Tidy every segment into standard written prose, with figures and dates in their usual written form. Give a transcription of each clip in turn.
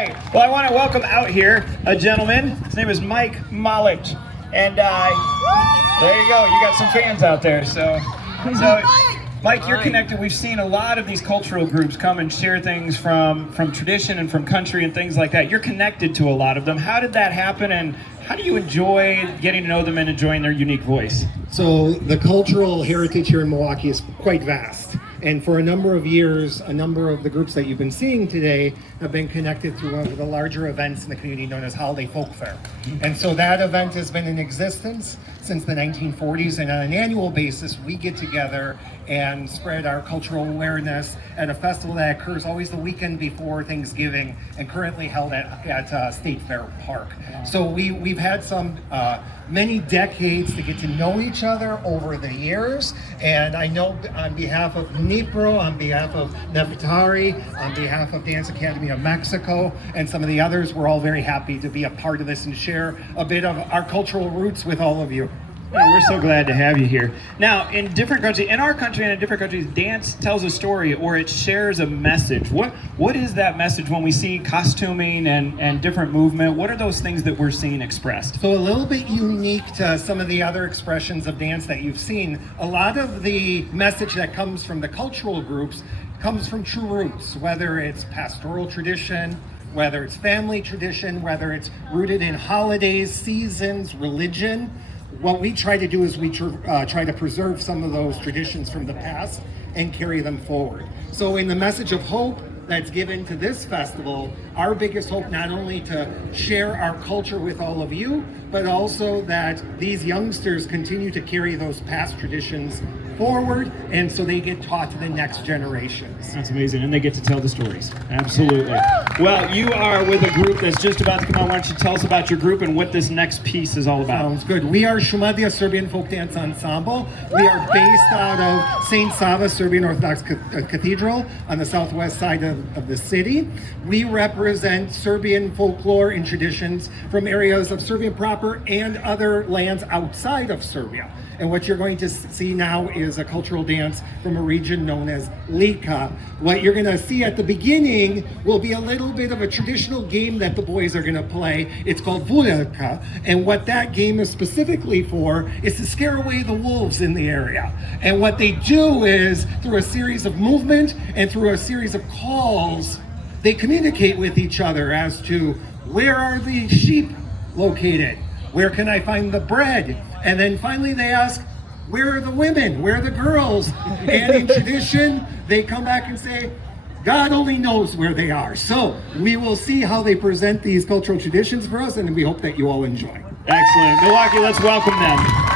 right. Well, I want to welcome out here a gentleman. His name is Mike Malic. And there you go. You got some fans out there. So Mike, you're connected. We've seen a lot of these cultural groups come and share things from tradition and from country and things like that. You're connected to a lot of them. How did that happen, and how do you enjoy getting to know them and enjoying their unique voice? So the cultural heritage here in Milwaukee is quite vast. And for a number of years, a number of the groups that you've been seeing today have been connected through one of the larger events in the community known as Holiday Folk Fair. And so that event has been in existence since the 1940s, and on an annual basis, we get together and spread our cultural awareness at a festival that occurs always the weekend before Thanksgiving and currently held at State Fair Park. So we've had some many decades to get to know each other over the years, and I know on behalf of Dnipro, on behalf of Neftari, on behalf of Dance Academy of Mexico, and some of the others, we're all very happy to be a part of this and share a bit of our cultural roots with all of you. Yeah, we're so glad to have you here. Now, in different countries, in our country and in different countries, dance tells a story or it shares a message. What is that message when we see costuming and different movement? What are those things that we're seeing expressed? So a little bit unique to some of the other expressions of dance that you've seen, a lot of the message that comes from the cultural groups comes from true roots, whether it's pastoral tradition, whether it's family tradition, whether it's rooted in holidays, seasons, religion. What we try to do is we try to preserve some of those traditions from the past and carry them forward. So in the message of hope that's given to this festival, our biggest hope not only to share our culture with all of you, but also that these youngsters continue to carry those past traditions forward, and so they get taught to the next generations. That's amazing, and they get to tell the stories. Absolutely. Well, you are with a group that's just about to come out. Why don't you tell us about your group and what this next piece is all about? Sounds good. We are Sumadija Serbian Folk Dance Ensemble. We are based out of St. Sava Serbian Orthodox Cathedral on the southwest side of the city. We represent Serbian folklore and traditions from areas of Serbia proper and other lands outside of Serbia. And what you're going to see now is a cultural dance from a region known as Lika. What you're going to see at the beginning will be a little bit of a traditional game that the boys are going to play. It's called Vulaka, and what that game is specifically for is to scare away the wolves in the area. And what they do is, through a series of movement and through a series of calls, they communicate with each other as to where are the sheep located? Where can I find the bread? And then finally they ask, where are the women? Where are the girls? And in tradition, they come back and say, God only knows where they are. So we will see how they present these cultural traditions for us, and we hope that you all enjoy. Excellent. Milwaukee, let's welcome them.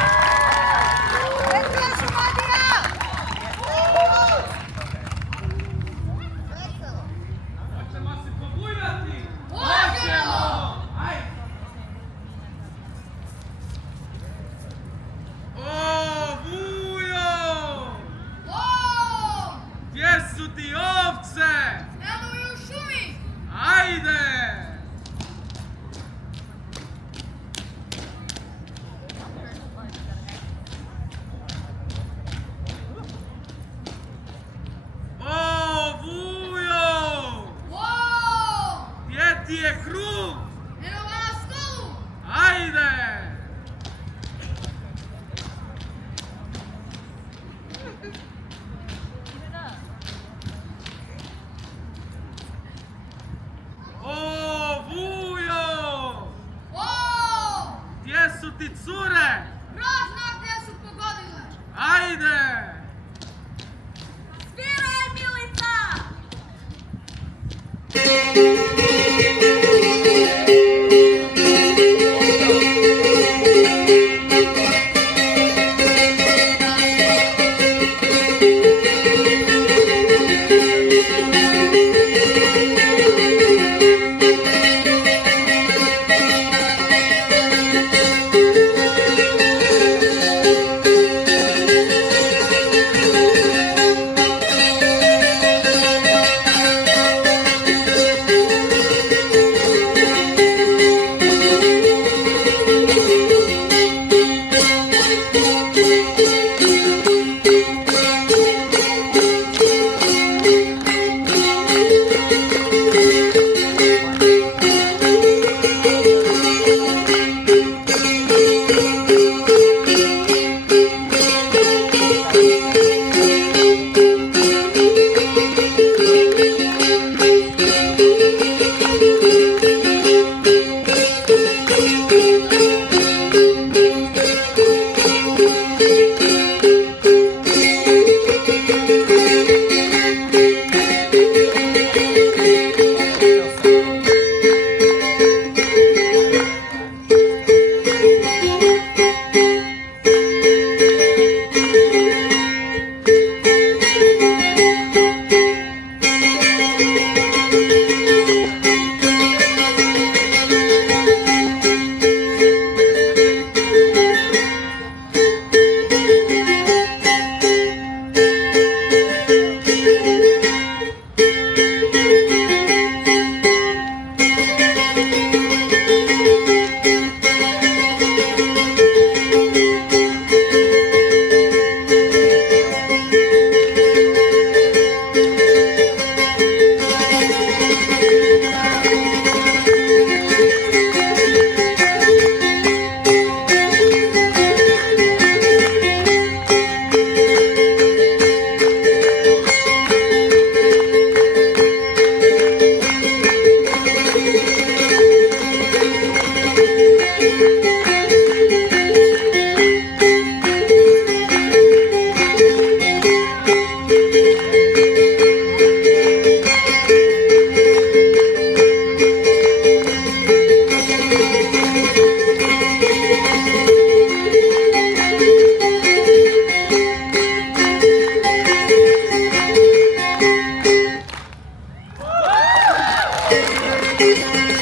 Thank you.